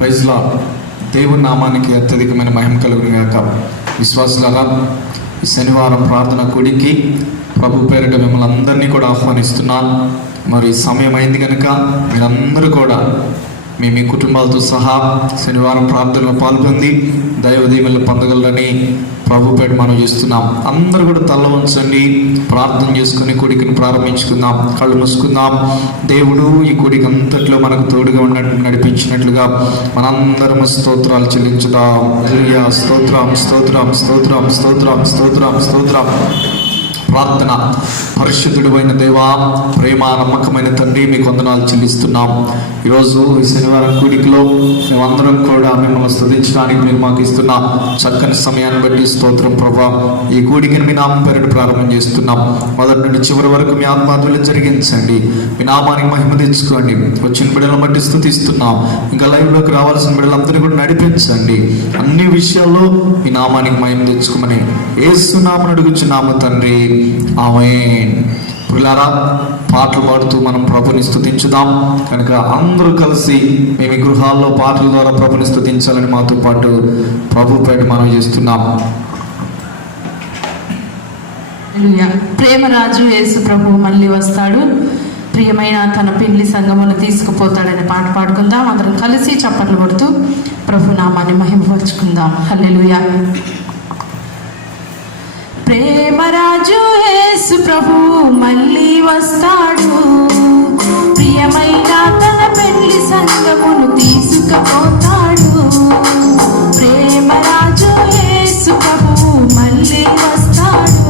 Praise lord. దేవుని నామానికి అత్యధికమైన మహిమ కలుగును గాక. విశ్వాసులారా, ఈ శనివారం ప్రార్థన కూడికి ప్రభు పేరిట మిమ్మల్ని అందరినీ కూడా ఆహ్వానిస్తున్నాను. మరి సమయం అయింది కనుక మీరందరూ కూడా మీ కుటుంబాలతో సహా శనివారం ప్రార్థనలో పాల్గొంది దైవ దీవెనలు పొందగలరని ప్రభు పేట మనం చేస్తున్నాం. అందరూ కూడా తల వంచండి, ప్రార్థన చేసుకుని కూడికను ప్రారంభించుకుందాం. కళ్ళు మూసుకుందాం. దేవుడు ఈ కూడిక అంతట్లో మనకు తోడుగా నడిపించినట్లుగా మనందరం స్తోత్రాలు చెల్లించుదాం. హల్లెలూయా. స్తోత్రం స్తోత్రం స్తోత్రం స్తోత్రం స్తోత్రం స్తోత్రం. ప్రార్థన. పరిశుద్ధుడు అయిన దేవా, ప్రేమ నమ్మకమైన తండ్రి, మీకు వందనాలు చెల్లిస్తున్నాం. ఈరోజు ఈ శనివారం కూడికలో మేమందరం కూడా మిమ్మల్ని స్తుతించడానికి మీరు మాకు ఇస్తున్న చక్కని సమయాన్ని బట్టి స్తోత్రం ప్రభా. ఈ కూడికని మీ నామం పేరిట ప్రారంభం చేస్తున్నాం. మొదటి నుండి చివరి వరకు మీ ఆత్మార్థులు జరిగించండి. మీ నామానికి మహిమ తెచ్చుకోండి. వచ్చిన బిడ్డలను బట్టి స్తుతిస్తున్నాం. ఇంకా లైవ్లోకి రావాల్సిన బిడ్డలందరినీ కూడా నడిపించండి. అన్ని విషయాల్లో మీ నామానికి మహిమ తెచ్చుకోమని యేసు నామమున అడుగుచున్నాము తండ్రి, ఆమేన్. ప్రియులారా, పాటలు పాడుతూ మనం ప్రభుని స్తుతించుదాం. కనుక అందరూ కలిసి మేము ఈ గృహాల్లో పాటల ద్వారా ప్రభుని స్తుతించాలని మాతో పాటు ప్రభు పేట మనం చేస్తున్నాం. ప్రేమరాజు యేసు ప్రభు మళ్ళీ వస్తాడు, ప్రియమైన తన పిండి సంగమును తీసుకుపోతాడని పాట పాడుకుందాం. అందరం కలిసి చప్పట్లు కొడుతూ ప్రభు నామాన్ని మహిమపరుచుకుందాం. హల్లెలూయా. ప్రేమరాజు యేసు ప్రభు మళ్ళీ వస్తాడు, ప్రియమైన తన పెళ్లి సంగమును తీసుకుపోతాడు. ప్రేమరాజు యేసు ప్రభు మళ్ళీ వస్తాడు,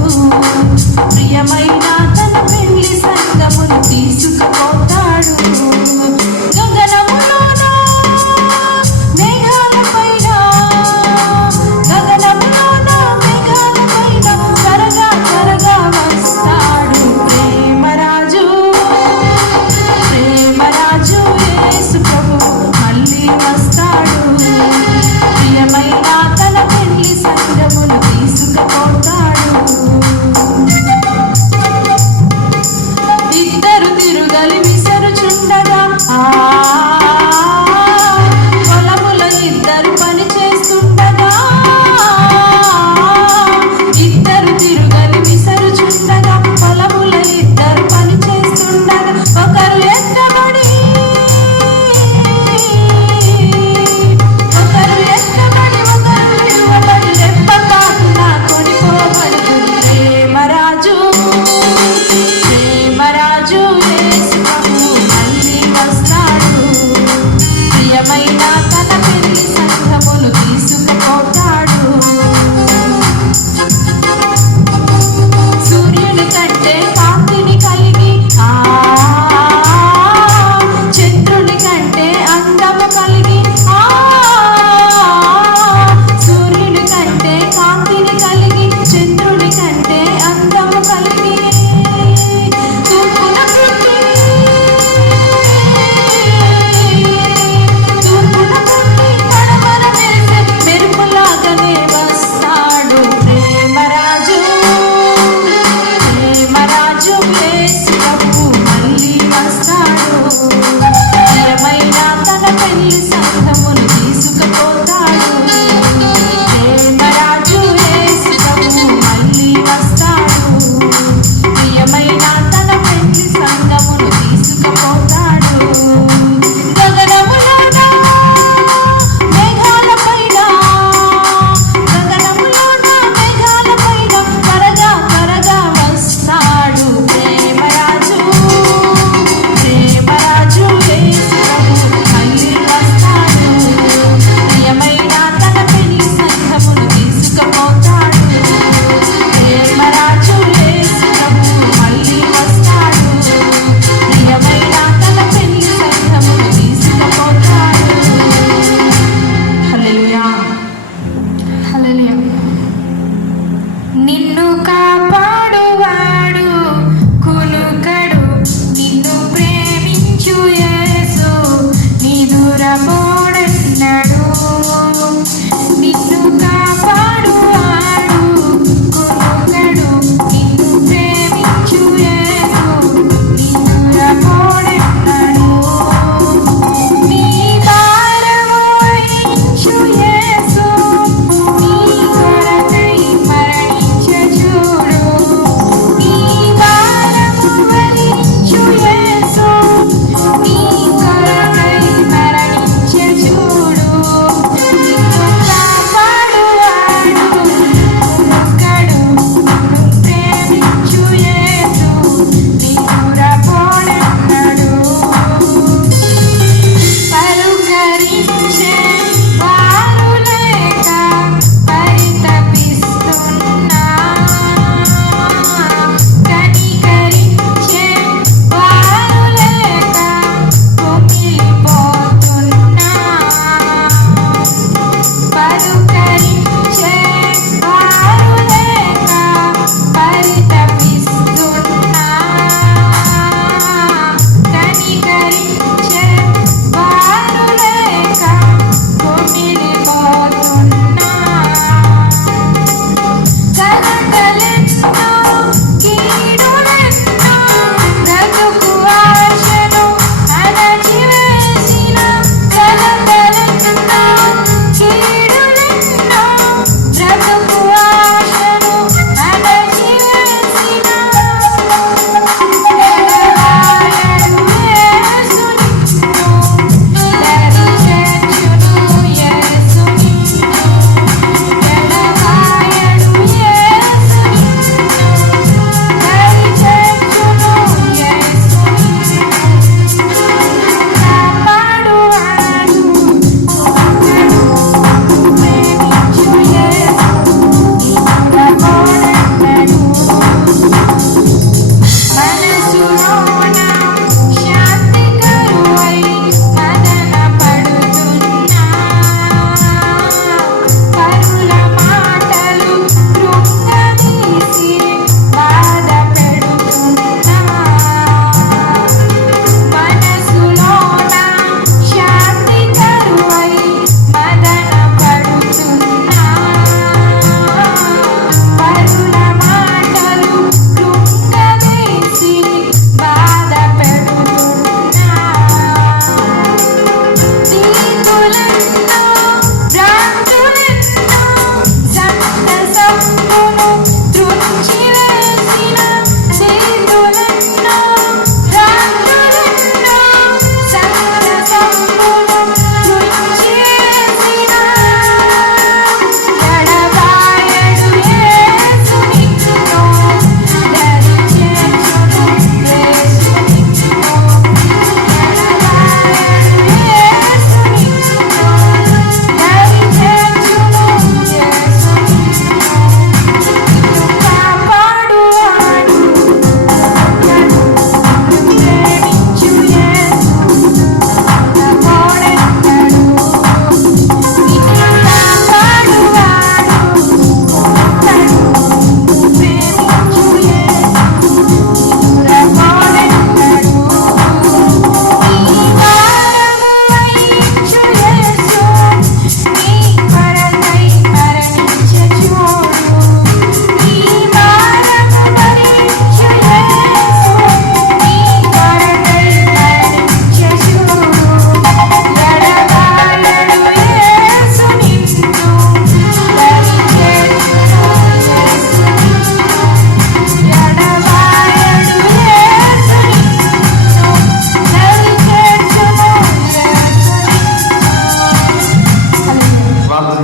ప్రియమైన తన పెళ్లి సంగమును తీసుకుపోతాడు. గగనములోన మేఘాలపైన, గగనములోన మేఘాలపైన త్వరగా త్వరగా వస్తాడు ప్రేమరాజు. ప్రేమరాజు యేసు ప్రభు మళ్ళీ వస్తాడు, ప్రియమైన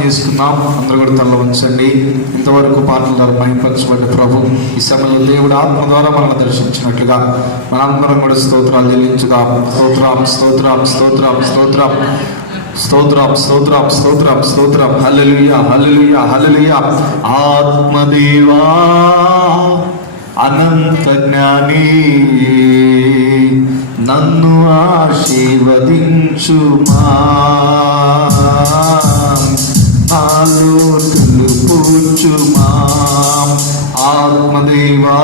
చేసుకున్నాం. అందరూ కూడా తల ఉంచండి. ఇంతవరకు పాటల ద్వారా మహిమపరచబడ్డ ప్రభు ఈ సమయంలో దేవుడు ఆత్మ ద్వారా మనల్ని దర్శించినట్లుగా మనందరం కూడా స్తోత్రాలు చెల్లించుదాం. స్తోత్రం స్తోత్రం స్తోత్రం స్తోత్రం స్తోత్రం స్తోత్రం స్తోత్రం స్తోత్రం. హల్లెలూయా హల్లెలూయా హల్లెలూయా. ఆత్మదేవా అనంత జ్ఞాని నన్ను ఆశీర్వదించుమా, ఆలోటులు పూచుమా. ఆత్మదేవా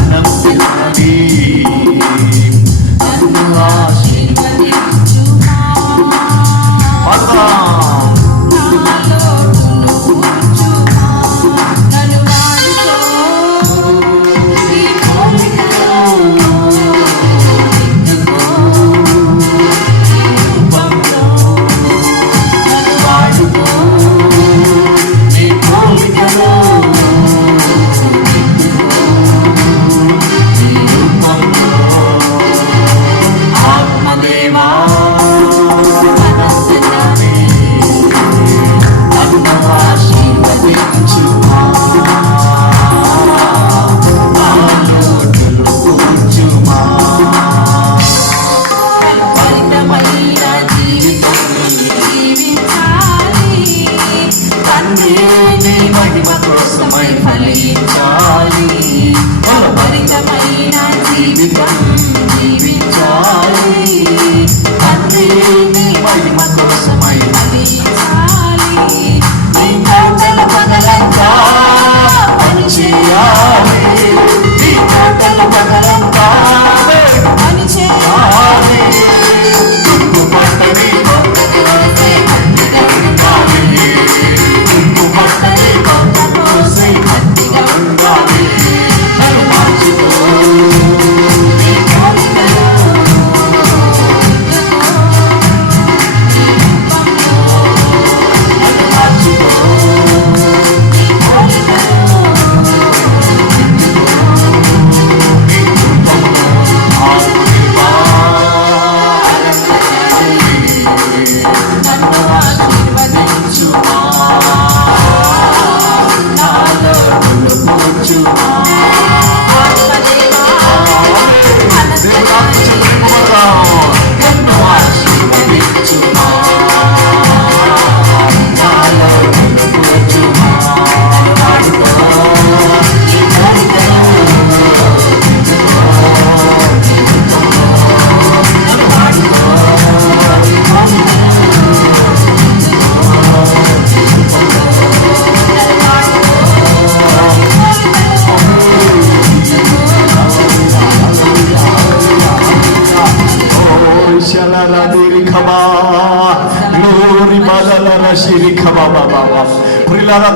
అనంత జ్ఞాని నన్ను ఆశీర్వదించుమా.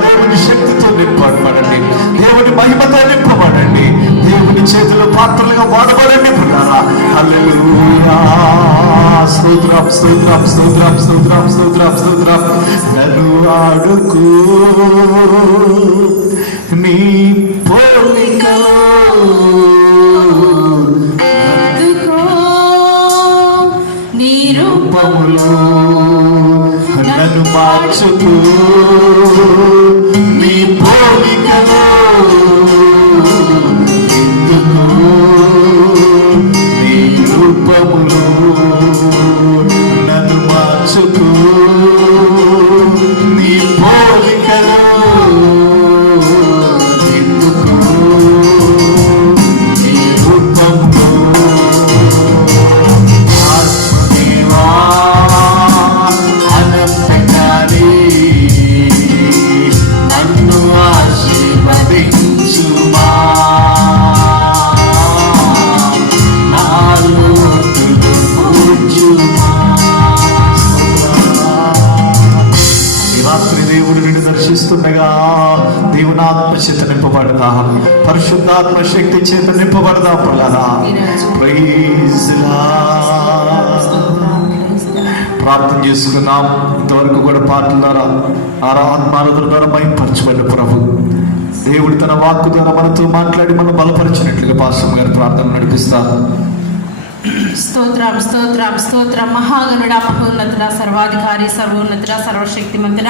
దేవుని శక్తితో నింపబడండి, దేవుని మహిమతో నింపబడండి, దేవుని చేతుల పాత్రలుగా వాడబడండి. పుట్టారా హల్లెలూయా. స్తోత్రం స్తోత్రం స్తోత్రం స్తోత్రం స్తోత్రం స్తోత్రం. నన్ను ఆడుకో నీ పోలికలో, నీ రూపములో నన్ను మార్చుతూ నీ పోలికలో, నీ రూపములో నన్ను మార్చుతూ నీ పోలికలో, ఎందుకు నీ రూపంలో. ఆత్మదేవా అనంతకారి నన్ను ఆశీర్వదించుమా, నాలోతులు పూచుమా. ఈ రాత్రి దేవుడు నిన్ను దర్శిస్తుండగా దేవుని ఆత్మ చేత నింపబడదా, పరిశుద్ధాత్మ శక్తి చేత నింపబడదా. పుల్లారా ప్రైజ్ ప్రార్థన చేసుకున్నాం. ఇంతవరకు కూడా పాటల ద్వారా ఆరాధన ద్వారా మహిమపరచబడ్డ ప్రభు దేవుడు తన వాక్కు ద్వారా మనతో మాట్లాడి మనం బలపరిచినట్లుగా పాస్టర్ గారు ప్రార్థన నడిపిస్తారు. స్తోత్రం స్తోత్రం స్తోత్రం. మహాగణుడ, మహోన్నతుడ, సర్వాధికారి, సర్వోన్నతుడ, సర్వశక్తిమంతుడ,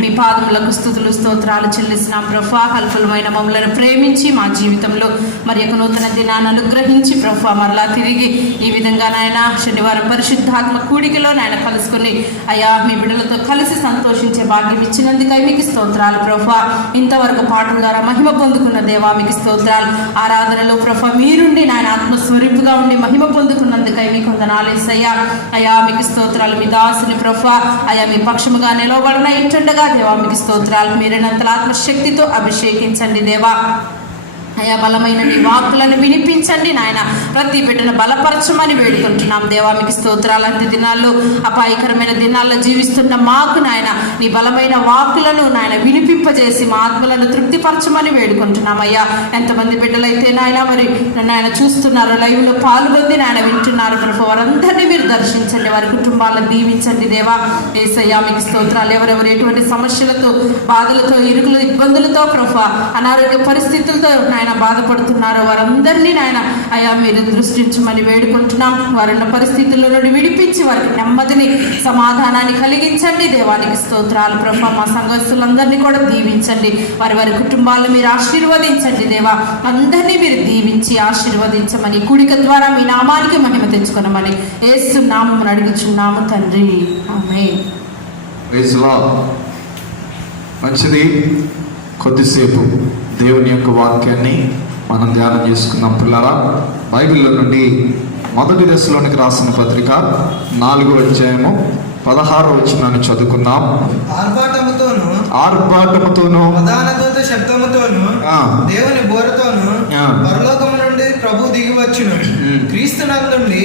మీ పాదములకు స్తుతులు స్తోత్రాలు చెల్లిస్తున్నాం ప్రభా. అల్పులమైన మమ్మల్ని ప్రేమించి మా జీవితంలో మరి యొక్క నూతన దినాన్ని అనుగ్రహించి ప్రభా మరలా తిరిగి ఈ విధంగా నాయన శనివారం పరిశుద్ధాత్మ కూడికలో నాయన కలుసుకుని అయ్యా మీ బిడ్డలతో కలిసి సంతోషించే భాగ్యం ఇచ్చినందుకై మీకు స్తోత్రాలు ప్రభా. ఇంతవరకు పాటల ద్వారా మహిమ పొందుకున్న దేవా మీకు స్తోత్రాలు. ఆరాధనలో ప్రభా మీరుండి నాయన ఆత్మస్వరూపుగా ఉండి మహిమ పొందుకున్నందుకై మీకు వందనాలు యేసయ్యా. అయ్యా మీకు స్తోత్రాలు. మీ దాసుని ప్రభా అయ్యా మీ పక్షముగా నిలవబడిన ఇంటుండగా దేవా మీకు స్తోత్రాలు. మీరినంతల ఆత్మశక్తితో అభిషేకించండి దేవా. అయా బలమైన నీ వాక్కులను వినిపించండి నాయన. ప్రతి బిడ్డను బలపరచమని వేడుకుంటున్నాం దేవా మీకు స్తోత్రాలు. అంత్య దినాల్లో అపాయకరమైన దినాల్లో జీవిస్తున్న మాకు నాయన నీ బలమైన వాక్కులను నాయన వినిపింపజేసి మా ఆత్మలను తృప్తిపరచమని వేడుకుంటున్నాం అయ్యా. ఎంతమంది బిడ్డలైతే నాయన మరి నాయన చూస్తున్నారు, లైవ్లో పాల్గొంది నాయన వింటున్నారు ప్రభు, వారందరినీ మీరు దర్శించండి, వారి కుటుంబాలను దీవించండి దేవా. యేసయ్యా మీకు స్తోత్రాలు. ఎవరెవరు ఎటువంటి సమస్యలతో, బాధలతో, ఇరుకులు, ఇబ్బందులతో ప్రభు, అనారోగ్య పరిస్థితులతో నాయన బాధపడుతున్నారో వారందరినీ నాయన అయ్యా మీరు దృష్టించమని వేడుకుంటున్నాం. వారున్న పరిస్థితుల్లో నుండి విడిపించి వారికి నెమ్మదిని, సమాధానాన్ని కలిగించండి దేవానికి స్తోత్రాలు ప్రభా. మా సంఘస్థులందరినీ కూడా దీవించండి, వారి వారి కుటుంబాలను మీరు ఆశీర్వదించండి దేవా. అందరినీ మీరు దీవించి ఆశీర్వదించమని, కూడిక ద్వారా మీ నామానికి మహిమ తెచ్చుకొనమని యేసు నామమున అడుగుచున్నాము తండ్రి, ఆమేన్. Praise lord. మంచిది. కొద్దిసేపు దేవుని యొక్క వాక్యాన్ని మనం ధ్యానం చేసుకుందాం పిల్లరా. బైబిల్లో నుండి మొదటి దశలోనికి రాసిన పత్రిక 4వ అధ్యాయము 16వ వచనాన్ని చదువుకుందాం. ఆర్భాటముతోను ప్రధాన దూత శబ్దముతోను దేవుని బోరతోను పరలోకము నుండి ప్రభు దిగి వచ్చును. క్రీస్తు నందుండి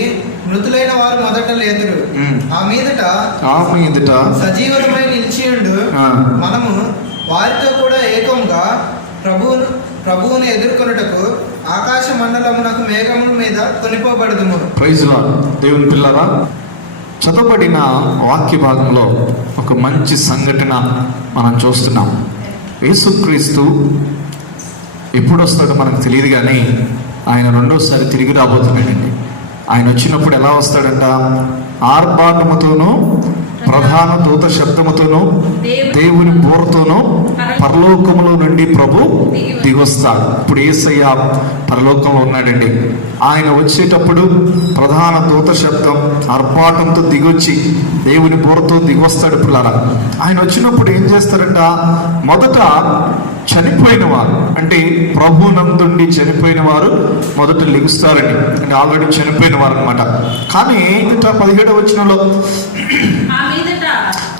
మృతులైన వారు మొదట లేదురు. ఆ మీదట సజీవులమై నిలిచియుండు మనము వారితో కూడా ఏకంగా ప్రభువును ఎదుర్కొనుటకు ఆకాశ మండలమునకు మేఘముల మీద కొనిపోబడదుము. Praise lord. దేవుని పిల్లరా, చదవబడిన వాక్య భాగంలో ఒక మంచి సంఘటన మనం చూస్తున్నాం. యేసుక్రీస్తు ఎప్పుడు వస్తాడో మనకు తెలియదు, కానీ ఆయన రెండోసారి తిరిగి రాబోతున్నాడండి. ఆయన వచ్చినప్పుడు ఎలా వస్తాడంట? ఆర్భాటముతోనూ ప్రధాన దూత శబ్దముతోనూ దేవుని బోరతోనూ పరలోకములో నుండి ప్రభు దిగొస్తాడు. ఇప్పుడు యేసయ్య పరలోకంలో ఉన్నాడండి. ఆయన వచ్చేటప్పుడు ప్రధాన దూత శబ్దం ఆర్భాటంతో దిగొచ్చి దేవుని బోరతో దిగొస్తాడు పిల్లరా. ఆయన వచ్చినప్పుడు ఏం చేస్తారంట? మొదట చనిపోయిన వారు, అంటే ప్రభు నందుండి చనిపోయిన వారు మొదట లెగుస్తారండి. అంటే ఆల్రెడీ చనిపోయిన వారు అనమాట. కానీ 17వ వచనంలో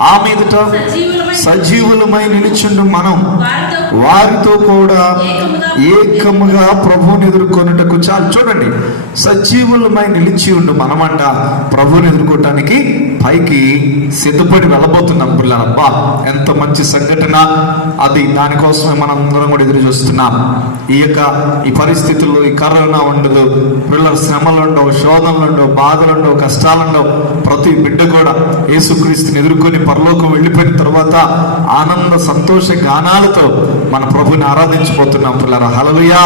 ఆ మీదట సజీవులమై నిలిచిండు మనం వారితో కూడా ఏకముగా ప్రభువుని ఎదుర్కొనుటకు. చాలు చూడండి, సజీవులమై నిలిచి ఉండు మనమంట ప్రభువుని ఎదుర్కోవటానికి పైకి సిద్ధపడి వెళ్ళబోతున్నాం పిల్లలబ్బా. ఎంత మంచి సంఘటన అది. దానికోసమే మనం అందరం కూడా ఎదురు చూస్తున్నాం. ఈ పరిస్థితుల్లో ఈ కరోనా ఉండదు, పిల్లల శ్రమలు ఉండవు, శోధనలు ఉండవు, బాధలు ఉండవు, కష్టాలు ఉండవు. ప్రతి బిడ్డ కూడా యేసుక్రీస్తుని ఎదుర్కొని పరలోకం వెళ్ళిపోయిన తర్వాత ఆనంద సంతోష గానాలతో మన ప్రభుని ఆరాధించబోతున్నాం పిల్లరా. హల్లెలూయా.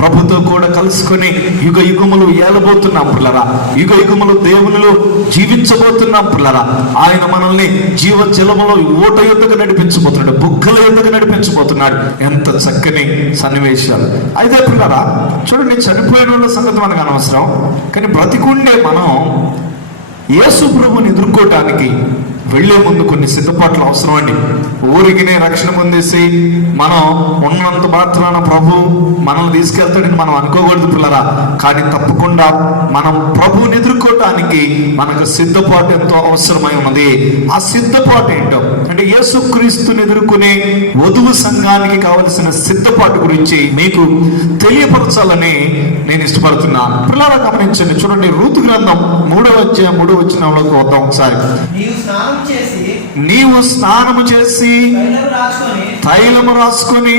ప్రభుతో కూడా కలుసుకొని యుగ యుగములు ఏలబోతున్నాం పిల్లరా. యుగ యుగములు దేవునిలో జీవించబోతున్నాం పిల్లరా. ఆయన మనల్ని జీవ జలములో ఓట యుద్ధకు నడిపించబోతున్నాడు, బుగ్గల యుద్ధకు నడిపించబోతున్నాడు. ఎంత చక్కని సన్నివేశాలు. అయితే పిల్లరా చూడండి, చనిపోయిన వాళ్ళ సంగతి మనకు అనవసరం, కానీ బ్రతికుండే మనం యేసు ప్రభుని ఎదుర్కోవటానికి వెళ్లే ముందు కొన్ని సిద్ధపాట్లు అవసరం అండి. ఊరికినే రక్షణ పొందేసి మనం ఉన్నంత మాత్రాన ప్రభు మనల్ని తీసుకెళ్తాడని మనం అనుకోకూడదు పిల్లరా. కానీ తప్పకుండా మనం ప్రభువుని ఎదుర్కోవటానికి మనకు సిద్ధపాటు ఎంతో అవసరమై ఉన్నది. ఆ సిద్ధపాటు ఏంటో అంటే యేసుక్రీస్తుని ఎదుర్కొనే వధువు సంఘానికి కావలసిన సిద్ధపాటు గురించి మీకు తెలియపరచాలని నేను ఇష్టపడుతున్నా. పిల్లరా గమనించండి, చూడండి రూతు గ్రంథం 3వ అధ్యాయం 3వ వచనంలోకి వద్దాం ఒకసారి. నీవు స్నానము చేసి తైలము రాసుకొని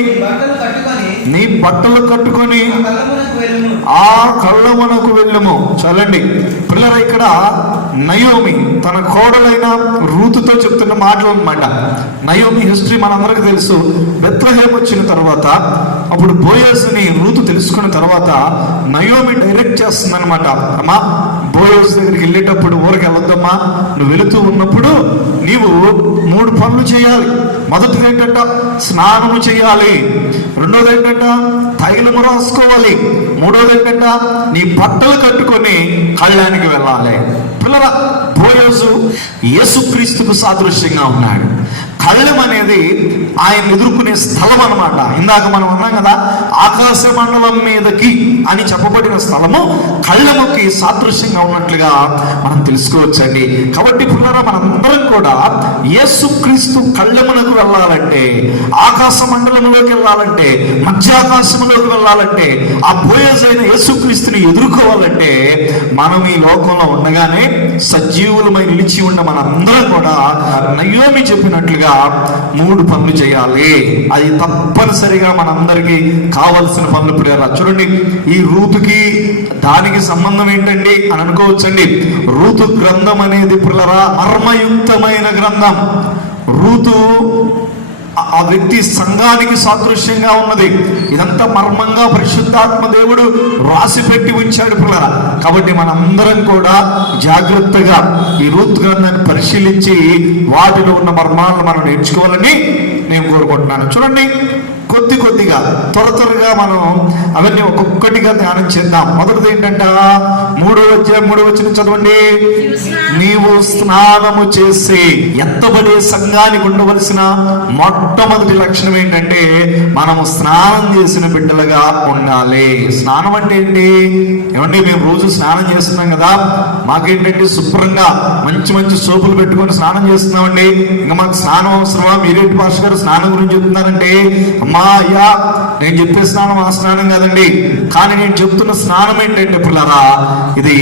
నీ బట్టలు కట్టుకొని ఆ కళ్ళమునకు వెళ్ళము. చాలండి పిల్లలు, ఇక్కడ నయోమి తన కోడలైన రూతుతో చెప్తున్న మాటలు అన్నమాట. నయోమి హిస్టరీ మనందరికీ తెలుసు. బెత్లెహేం వచ్చిన తర్వాత అప్పుడు బోయస్ని రూతు తెలుసుకున్న తర్వాత నయోమి డైరెక్ట్ చేస్తుంది అనమాట. అమ్మా, బోయస్ దగ్గరికి వెళ్ళేటప్పుడు ఊరికి వెళ్ళొద్దమ్మా, నువ్వు వెళుతూ ఉన్నప్పుడు నీవు 3 పనులు చేయాలి. మొదటిది ఏంటంట, స్నానము చేయాలి. రెండోది ఏంటంట, తైలము రాసుకోవాలి. మూడోది ఏంటంట, నీ బట్టలు కట్టుకొని కళ్యాణికి వెళ్ళాలి. పిల్లల, బోయజు యేసుక్రీస్తుకు సాదృశ్యంగా ఉన్నాడు. కళ్ళెం అనేది ఆయన ఎదుర్కొనే స్థలం అన్నమాట. ఇందాక మనం అన్నాం కదా, ఆకాశ మండలం మీదకి అని చెప్పబడిన స్థలము కళ్ళెముకి సాదృశ్యంగా ఉన్నట్లుగా మనం తెలుసుకోవచ్చండి. కాబట్టి పిల్లరా, మనందరం కూడా యేసుక్రీస్తు కళ్ళెమునకు వెళ్ళాలంటే, ఆకాశ మండలంలోకి వెళ్ళాలంటే, మధ్యాకాశంలోకి వెళ్ళాలంటే, ఆ బోయజ్ అయిన యేసుక్రీస్తుని ఎదుర్కోవాలంటే మనం ఈ లోకంలో ఉండగానే సజీవులమై నిలిచి ఉన్న మనందరం కూడా నయోమి చెప్పినట్లుగా 3 పనులు చేయాలి. అది తప్పనిసరిగా మనందరికీ కావలసిన పనులు. ప్రియరా, చూడండి, ఈ రూతుకి దానికి సంబంధం ఏంటండి అని అనుకోవచ్చండి. రూతు గ్రంథం అనేది పిల్లరా మర్మయుక్తమైన గ్రంథం. రూతు ఆ వ్యక్తి సంఘానికి సాదృశ్యంగా ఉన్నది. ఇదంతా మర్మంగా పరిశుద్ధాత్మ దేవుడు రాసి పెట్టి ఉంచాడు పిల్లరా. కాబట్టి మనందరం కూడా జాగ్రత్తగా ఈ రూతు గ్రంథాన్ని పరిశీలించి వాటిలో ఉన్న మర్మాలను మనం నేర్చుకోవాలని నేను కోరుకుంటున్నాను. చూడండి, కొద్దిగా త్వరగా మనం అవన్నీ ఒక్కొక్కటిగా ధ్యానం చేద్దాం. మొదటిది ఏంటంట, 3వ అధ్యాయం 3వ వచనం చదవండి. నీవు స్నానము చేసి, ఎత్తబడే సంఘానికి ఉండవలసిన మొట్టమొదటి లక్షణం ఏంటంటే మనము స్నానం చేసిన బిడ్డలుగా ఉండాలి. స్నానం అంటే ఏంటి? ఏమండి, మేము రోజు స్నానం చేస్తున్నాం కదా, మాకేంటంటే శుభ్రంగా మంచి సోపులు పెట్టుకొని స్నానం చేస్తున్నామండి. ఇంకా మాకు స్నానం అవసరమా? మీరేంటి పాస్టర్ గారు స్నానం గురించి చెప్తున్నారంటే, అమ్మా అయ్యా, నేను చెప్పే స్నానం ఆ స్నానం కాదండి. కానీ నేను చెప్తున్న స్నానం ఏంటంటే పిల్లరా, ఇది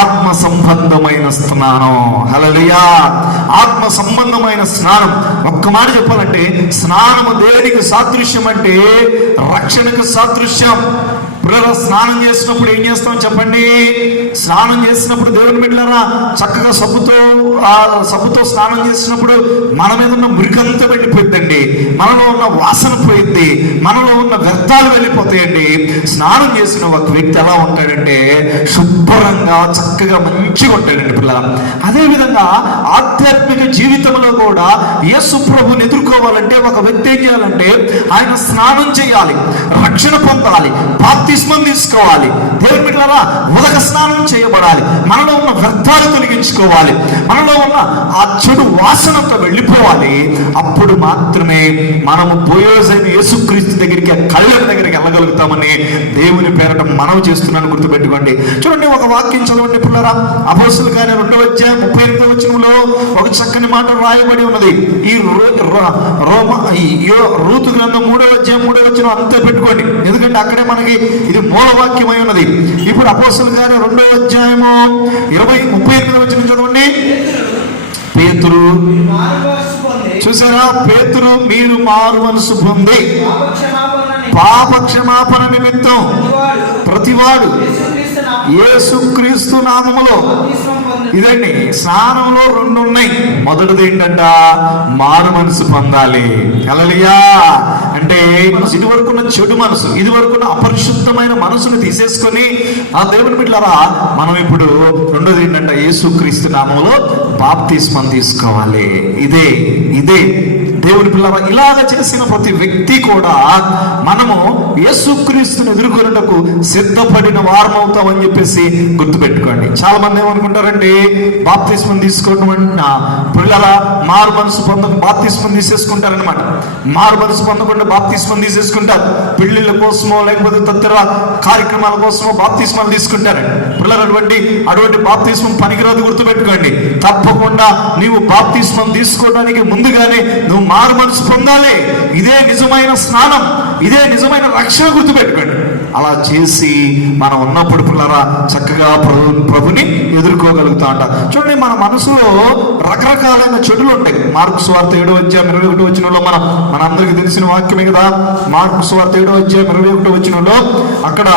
ఆత్మ సంబంధమైన స్నానం. హల్లెలూయా! ఆత్మ సంబంధమైన స్నానం. ఒక్క మాట చెప్పాలంటే, స్నానము దేనికి సాదృశ్యం అంటే రక్షణకు సాదృశ్యం. పిల్లల, స్నానం చేసినప్పుడు ఏం చేస్తాం చెప్పండి? స్నానం చేసినప్పుడు దేవుని బిడ్డలారా చక్కగా సబ్బుతో స్నానం చేసినప్పుడు మన మీద ఉన్న మురికంతా వెళ్ళిపోయిందండి, మనలో ఉన్న వాసన పోయింది, మనలో ఉన్న వ్యర్థాలు వెళ్ళిపోతాయండి. స్నానం చేసిన ఒక వ్యక్తి ఎలా ఉంటాడంటే శుభ్రంగా చక్కగా మంచిగా ఉంటాడండి పిల్లల. అదేవిధంగా ఆధ్యాత్మిక జీవితంలో కూడా యేసు ప్రభుని ఎదుర్కోవాలంటే ఒక వ్యక్తి ఏం చేయాలంటే ఆయన స్నానం చేయాలి, రక్షణ పొందాలి, బాప్తిస్మం తీసుకోవాలి. దేవుని బిడ్డలారా, ఉదక స్నానం చేయబడాలి. మనలో ఉన్న వ్యర్థాలు తొలగించుకోవాలి, మనలో ఉన్న ఆ చెడు వాసనతో వెళ్ళిపోవాలి. అప్పుడు మాత్రమే మనము బోయజైన యేసుక్రీస్తు దగ్గరికి, కళ్ళెం దగ్గరికి వెళ్ళగలుగుతామని దేవుని పేరట మనవి చేస్తున్నాను, గుర్తుపెట్టుకోండి. చూడండి, ఒక వాక్యం చదవండి పిల్లరా. అపోస్తలుల కార్యాలు 2వ అధ్యాయం 38వ వచనంలో ఒక చక్కని మాట రాయబడి ఉన్నది. ఈ రూతు గ్రంథం 3వ అధ్యాయం 3వ వచనం అంతా పెట్టుకోండి, ఎందుకంటే అక్కడే మనకి ఇది మూలవాక్యమై ఉన్నది. ఇప్పుడు అపోస్తలుల కార్యాలు 2వ అధ్యాయము 38వ వచనం చదవండి. పేతురు, చూసారా, పేతురు మీరు మారు మనసు పొంది పాప క్షమాపణ నిమిత్తం ప్రతివాడు యేసుక్రీస్తు నామములో. ఇదండి, స్నానంలో 2 ఉన్నాయి. మొదటిది ఏంటంట, మారు మనసు పొందాలి. హల్లెలూయా! అంటే ఇది వరకున్న చెడు మనసు, ఇది వరకున్న అపరిశుద్ధమైన మనసును తీసేసుకొని ఆ దేవుని బిడ్డలారా మనం ఇప్పుడు రెండోది ఏంటంటే యేసుక్రీస్తు నామములో బాప్తిస్మం తీసుకోవాలి. ఇదే దేవుని పిల్లల, ఇలాగ చేసిన ప్రతి వ్యక్తి కూడా మనము యేసుక్రీస్తుని ఎదుర్కొనుటకు సిద్ధపడిన వారమవుతామని చెప్పేసి గుర్తుపెట్టుకోండి. చాలా మంది ఏమనుకుంటారండి, బాప్తిస్మం తీసుకోవడం అంటే పిల్లల మారు మనసు పొందక బాప్తిస్మం తీసేసుకుంటారనమాట. మారు మనసు పొందకుండా బాప్తిస్మం తీసేసుకుంటారు. పెళ్లిళ్ళ కోసమో లేకపోతే తదితర కార్యక్రమాల కోసమో బాప్తిస్మాలు తీసుకుంటారండి. పిల్లలు అటువంటి బాప్తిస్మం పనికిరాదు, గుర్తుపెట్టుకోండి. తప్పకుండా నీవు బాప్తిస్మం తీసుకోవడానికి ముందుగానే నువ్వు మారు మనసు పొందాలి. ఇదే నిజమైన స్నానం, ఇదే నిజమైన రక్షణ, గుర్తుపెట్టుకోండి. అలా చేసి మనం ఉన్నప్పుడు పిల్లరా చక్కగా ప్రభుని ఎదుర్కోగలుగుతా అంట. చూడండి, మన మనసులో రకరకాలైన చెడులు ఉంటాయి. మార్కు సువార్త 7వ అధ్యాయం 21వ వచనంలో మనందరికీ తెలిసిన వాక్యమే కదా. మార్కు సువార్త 7వ అధ్యాయం 21వ వచనంలో అక్కడ